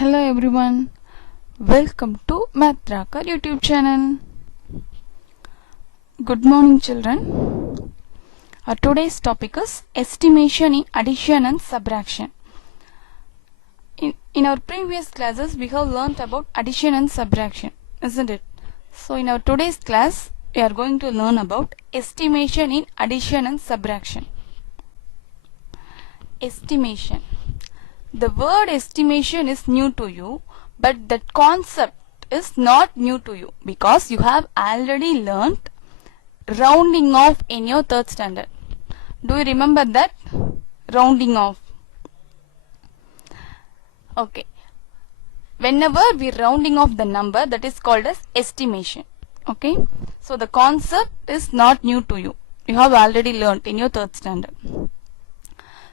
Hello everyone, welcome to Math Tracker YouTube channel. Good morning children. Today's topic is estimation in addition and subtraction. In our previous classes we have learnt about addition and subtraction, isn't it? So in our today's class we are going to learn about estimation in addition and subtraction. Estimation. The word estimation is new to you, but that concept is not new to you because you have already learnt rounding off in your third standard. Do you remember that? Rounding off. Okay. Whenever we rounding off the number, that is called as estimation. Okay. So the concept is not new to you. You have already learnt in your third standard.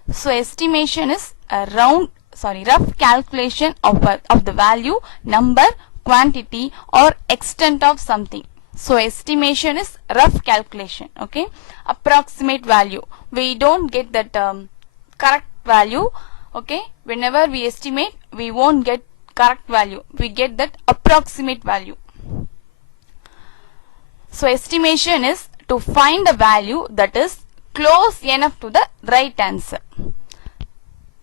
So estimation is a rough calculation of the value, number, quantity or extent of something. So estimation is rough calculation. Okay, approximate value. We don't get that correct value. Okay, whenever we estimate, we won't get correct value. We get that approximate value. So estimation is to find a value that is close enough to the right answer.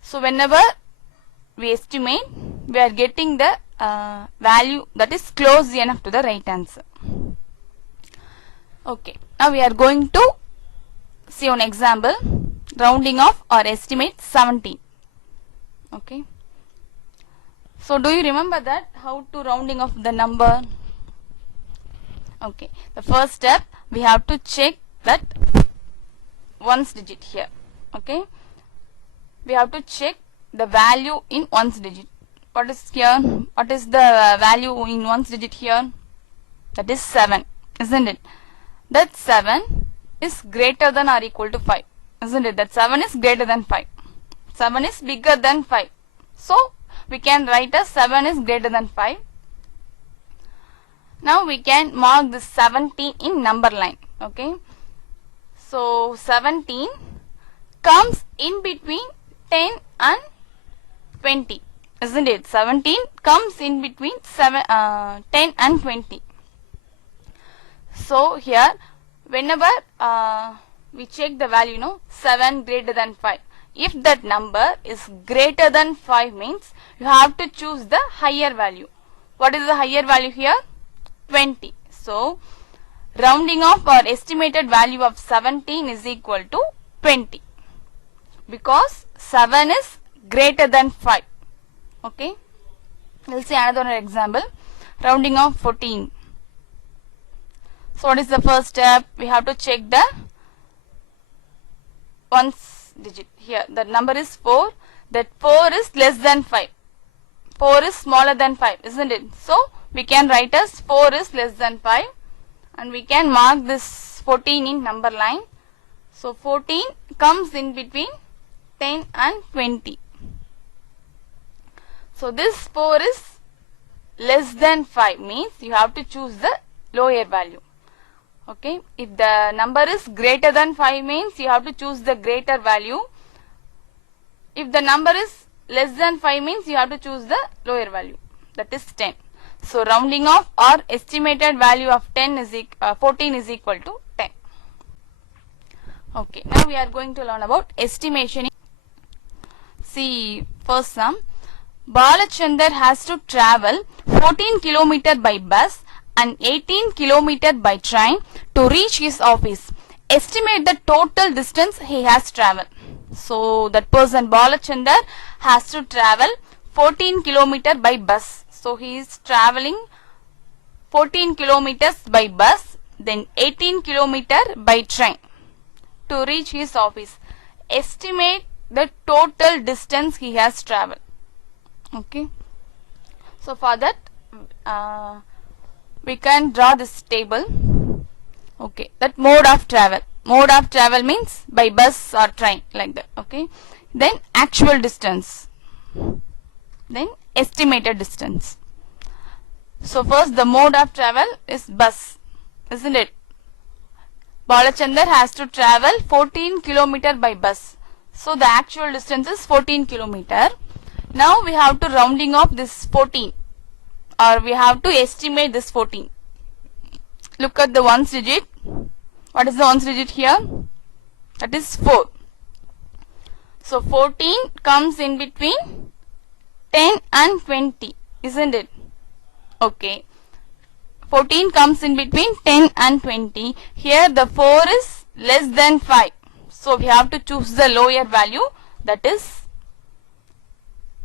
So whenever we estimate, we are getting the value that is close enough to the right answer. Okay, now we are going to see an example, rounding off or estimate 17. Okay, so do you remember that how to rounding off the number? Okay, the first step we have to check that ones digit here. Okay, we have to check the value in ones digit. What is here? What is the value in ones digit here? That is 7, isn't it? That 7 is greater than or equal to 5, isn't it? That 7 is greater than 5. 7 is bigger than 5. So we can write as 7 is greater than 5. Now we can mark this 17 in number line. Okay. So 17 comes in between 10 and 20, isn't it? 17 comes in between 10 and 20. So here whenever we check the value, 7 greater than 5. If that number is greater than 5 means you have to choose the higher value. What is the higher value here? 20. So rounding off our estimated value of 17 is equal to 20 because 7 is greater than 5. Okay, we'll see another example, rounding off 14. So what is the first step? We have to check the ones digit. Here the number is 4, that 4 is less than 5. 4 is smaller than 5, isn't it? So we can write as 4 is less than 5 and we can mark this 14 in number line. So 14 comes in between 10 and 20. So this 4 is less than 5 means you have to choose the lower value. Okay, if the number is greater than 5 means you have to choose the greater value. If the number is less than 5 means you have to choose the lower value, that is 10. So rounding off our estimated value of 14 is equal to 10. Okay, now we are going to learn about estimation. See first sum. Balachandar has to travel 14 km by bus and 18 km by train to reach his office. Estimate the total distance he has traveled. So that person Balachandar has to travel 14 km by bus. So he is traveling 14 km by bus, then 18 km by train to reach his office. Estimate the total distance he has traveled. Okay. So for that we can draw this table. Okay, that mode of travel. Mode of travel means by bus or train, like that. Okay, then actual distance, then estimated distance. So first the mode of travel is bus, isn't it? Balachandar has to travel 14 km by bus. So the actual distance is 14 km. Now we have to rounding off this 14, or we have to estimate this 14. Look at the ones digit. What is the ones digit here? That is 4. So 14 comes in between 10 and 20, isn't it? Okay. 14 comes in between 10 and 20. Here the 4 is less than 5. So we have to choose the lower value, that is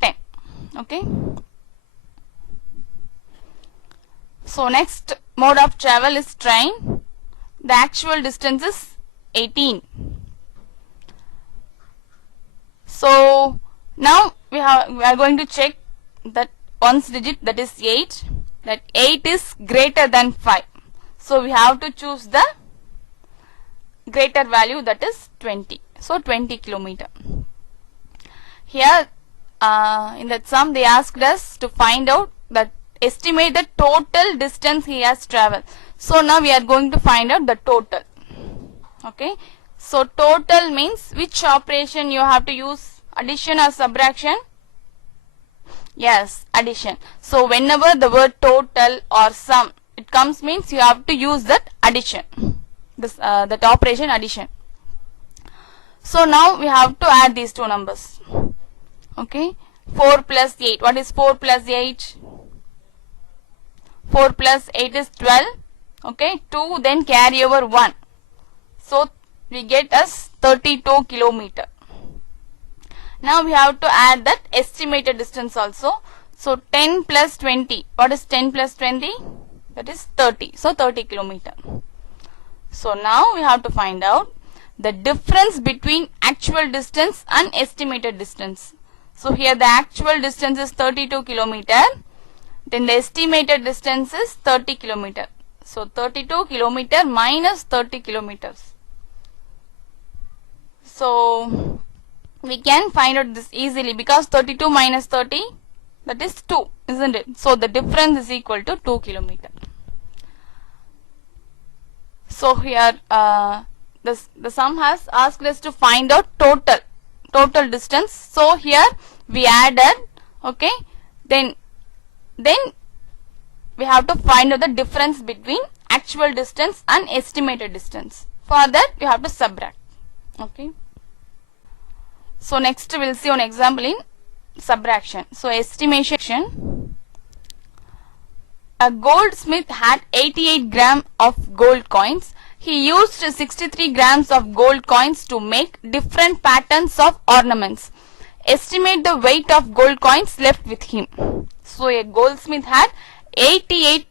10. Okay. So next mode of travel is train. The actual distance is 18. So now we are going to check that ones digit, that is 8. That 8 is greater than 5. So we have to choose the greater value, that is 20. So 20 kilometer. Here in that sum they asked us to find out that estimate the total distance he has traveled. So now we are going to find out the total. Okay. So total means which operation you have to use, addition or subtraction? Yes, addition. So whenever the word total or sum it comes, means you have to use that addition, this that operation addition. So now we have to add these two numbers. Okay, 4 plus 8. What is 4 plus 8? 4 plus 8 is 12. Okay, 2 then carry over 1. So we get us 32 kilometer. Now we have to add that estimated distance also. So 10 plus 20. What is 10 plus 20? That is 30. So 30 kilometer. So now we have to find out the difference between actual distance and estimated distance. So here the actual distance is 32 kilometer. Then the estimated distance is 30 kilometer. So 32 kilometer minus 30 kilometers. So we can find out this easily, because 32 minus 30, that is 2, isn't it? So the difference is equal to 2 kilometer. So here the sum has asked us to find out total distance. So here we added, okay, then we have to find out the difference between actual distance and estimated distance. For that we have to subtract. Okay. So next we will see an example in subtraction. So estimation. A goldsmith had 88 grams of gold coins. He used 63 grams of gold coins to make different patterns of ornaments. Estimate the weight of gold coins left with him. So a goldsmith had 88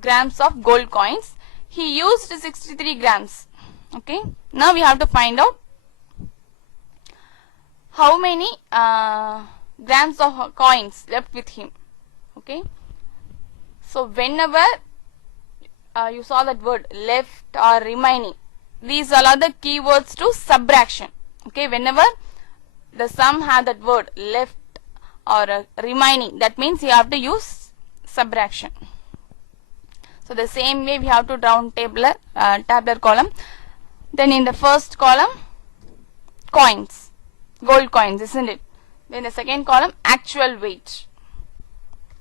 grams of gold coins. He used 63 grams. Okay. Now we have to find out how many grams of coins left with him. Okay. So whenever you saw that word left or remaining, these are the keywords to subtraction. Okay. Whenever the sum has that word left or remaining, that means you have to use subtraction. So the same way we have to draw tabular column. Then in the first column, coins, gold coins, isn't it? Then the second column, actual weight.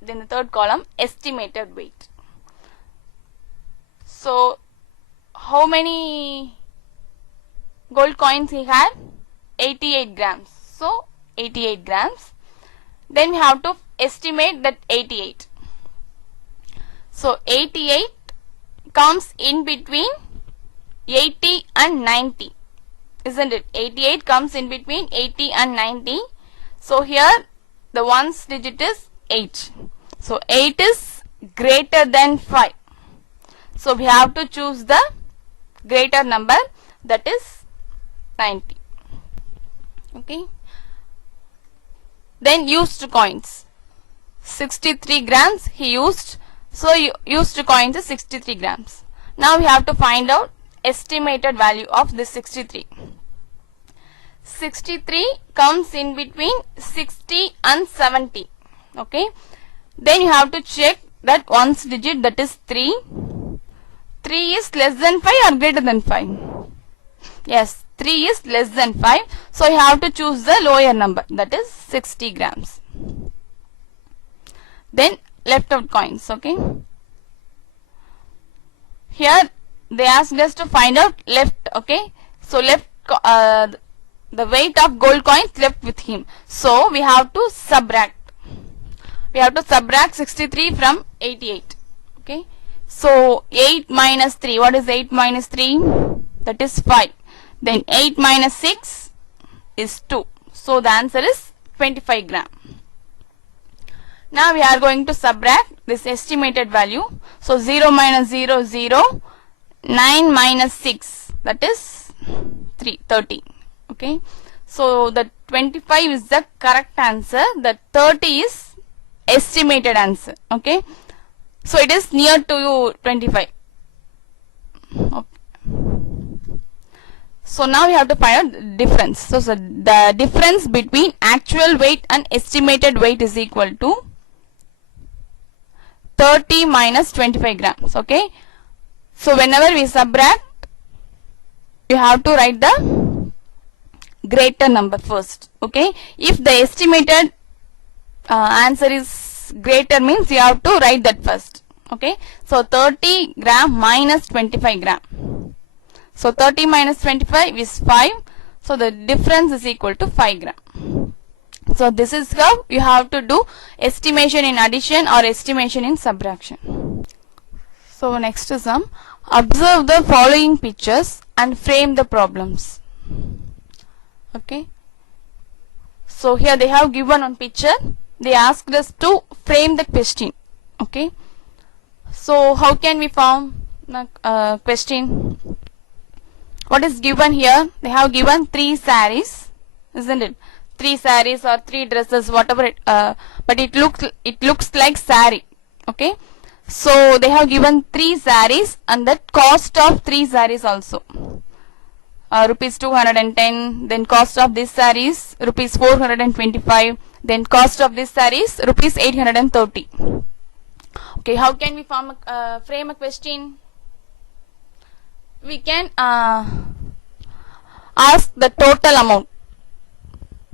Then the third column, estimated weight. So how many gold coins he had? 88 grams. So 88 grams. Then we have to estimate that 88. So 88 comes in between 80 and 90, isn't it? 88 comes in between 80 and 90. So here the ones digit is 8. So 8 is greater than 5. So we have to choose the greater number, that is 90. Okay. Then used coins. 63 grams he used. So used coins is 63 grams. Now we have to find out estimated value of this 63. 63 comes in between 60 and 70. Okay. Then you have to check that ones digit, that is 3. 3 is less than 5 or greater than 5? Yes, 3 is less than 5. So you have to choose the lower number, that is 60 grams. then left out coins. Okay, here they asked us to find out left. Okay, so left the weight of gold coins left with him, so we have to subtract. We have to subtract 63 from 88. Okay, so 8 minus 3, what is 8 minus 3? That is 5. Then 8 minus 6 is 2. So the answer is 25 gram. Now we are going to subtract this estimated value. So 0 minus 0, 0. 9 minus 6, that is 30. Okay, so the 25 is the correct answer. The 30 is estimated answer. Okay, so it is near to 25. Okay. So now we have to find out difference. So the difference between actual weight and estimated weight is equal to 30 minus 25 grams. Okay, so whenever we subtract, you have to write the greater number first. Okay, if the estimated answer is greater, means you have to write that first. Okay, so 30 gram minus 25 gram. So 30 minus 25 is 5. So the difference is equal to 5 gram. So this is how you have to do estimation in addition or estimation in subtraction. So next is observe the following pictures and frame the problems. Okay, so here they have given one picture. They asked us to frame the question. Okay, so how can we form the question? What is given here? They have given 3 sarees, isn't it? 3 sarees or 3 dresses, whatever it, but it looks like saree. Okay, so they have given 3 sarees and the cost of 3 sarees also. Rupees 210, then cost of this sarees rupees 425, then cost of this sarees rupees 830. Okay, how can we form frame a question? We can ask the total amount,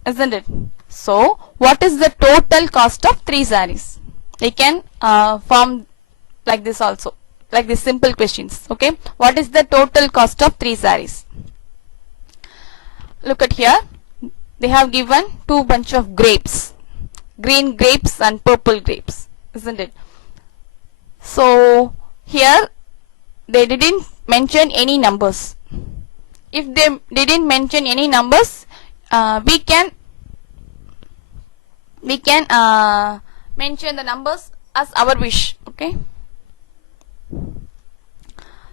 isn't it? So what is the total cost of 3 sarees? We can form like this also, like these simple questions. Okay, what is the total cost of 3 sarees? Look at here, they have given 2 bunch of grapes, green grapes and purple grapes, isn't it? So here they didn't mention any numbers. If they didn't mention any numbers, we can mention the numbers as our wish. Okay,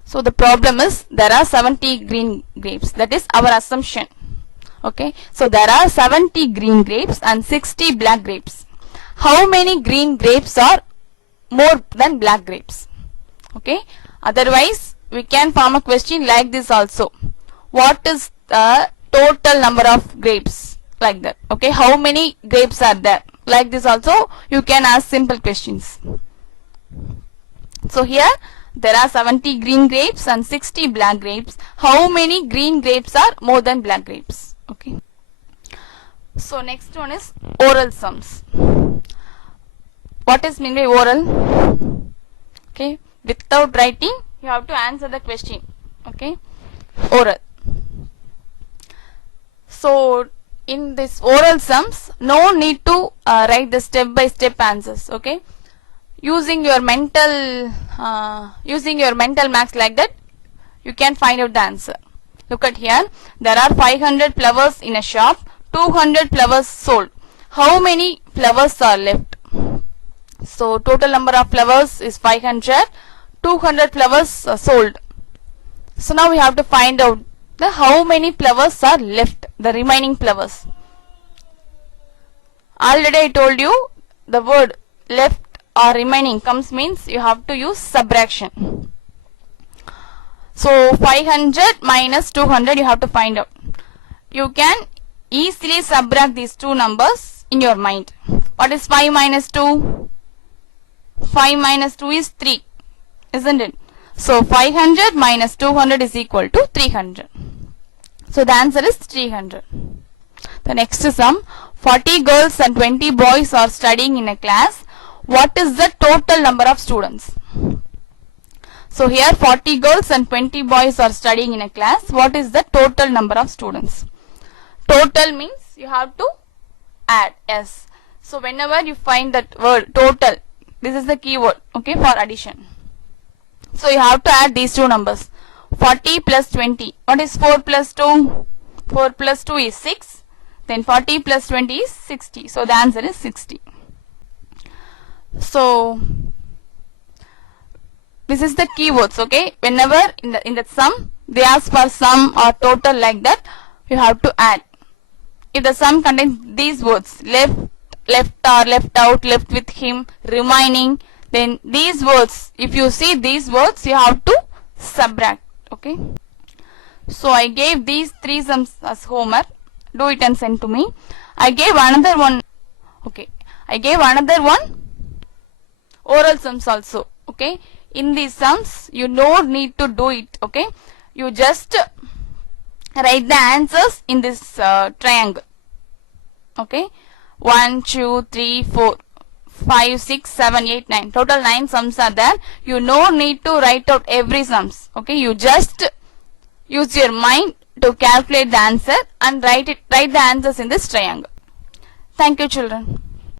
so the problem is there are 70 green grapes, that is our assumption. Okay, so there are 70 green grapes and 60 black grapes. How many green grapes are more than black grapes? Okay, otherwise we can form a question like this also. What is the total number of grapes? Like that. Okay, how many grapes are there? Like this also you can ask simple questions. So here there are 70 green grapes and 60 black grapes. How many green grapes are more than black grapes? Okay, so next one is oral sums. What is meant by oral? Okay, without writing you have to answer the question. Okay, oral. So in this oral sums, no need to write the step by step answers. Okay, using your mental max like that, you can find out the answer. Look at here, there are 500 flowers in a shop, 200 flowers sold. How many flowers are left? So total number of flowers is 500, 200 flowers sold. So now we have to find out the how many flowers are left, the remaining flowers. Already I told you the word left or remaining comes means you have to use subtraction. So 500 minus 200 you have to find out. You can easily subtract these two numbers in your mind. What is 5 minus 2? 5 minus 2 is 3, isn't it? So 500 minus 200 is equal to 300. So the answer is 300. The next sum, 40 girls and 20 boys are studying in a class. what is the total number of students? So here 40 girls and 20 boys are studying in a class. What is the total number of students? Total means you have to add. Yes. So whenever you find that word total, this is the keyword, okay, for addition. So you have to add these two numbers. 40 plus 20. What is 4 plus 2? 4 plus 2 is 6. Then 40 plus 20 is 60. So the answer is 60. So this is the keywords, okay. Whenever in the sum they ask for sum or total like that, you have to add. If the sum contains these words, left, left or left out, left with him, remaining, then these words, if you see these words, you have to subtract, okay. So I gave these three sums as homework. Do it and send to me. I gave another one, okay. I gave another one oral sums also, okay. In these sums, you don't need to do it, okay. You just write the answers in this triangle, okay. 1, 2, 3, 4, 5, 6, 7, 8, 9. Total 9 sums are there. You no need to write out every sums, okay. You just use your mind to calculate the answer and write the answers in this triangle. Thank you, children.